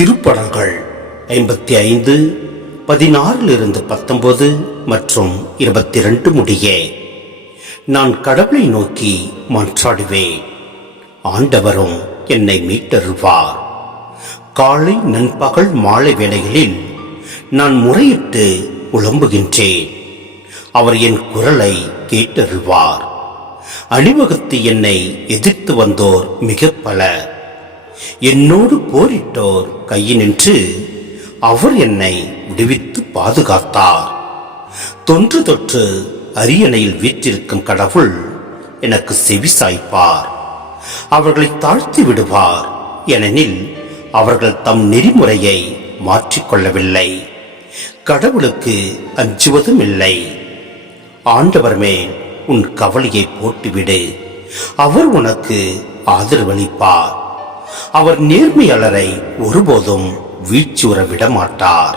திருப்படங்கள் 55 16-19 மற்றும் 22 முடிய. நான் கடவுளை நோக்கி மன்றாடுவேன், ஆண்டவரும் என்னை மீட்டருள்வார். காலை நண்பகல் மாலை வேளைகளில் நான் முறையிட்டு புலம்புகின்றேன். அவர் என் குரலை கேட்டருள்வார். அணிவகுத்து என்னை எதிர்த்து வந்தோர் மிக பலர். என்னோடு போரிட்டோர் கையினின்று அவர் என்னை விடுவித்து பாதுகாத்தார். தொன்று தொற்று அரியணையில் வீற்றிருக்கும் கடவுள் எனக்கு செவி சாய்ப்பார். அவர்களை தாழ்த்தி விடுவார், ஏனெனில் அவர்கள் தம் நெறிமுறையை மாற்றிக்கொள்ளவில்லை, கடவுளுக்கு அஞ்சுவதும் இல்லை. ஆண்டவர் மேல் உன் கவலையை போட்டுவிடு, அவர் உனக்கு ஆதரவளிப்பார். அவர் நேர்மையாளரை ஒருபோதும் வீழ்ச்சியுற விட மாட்டார்.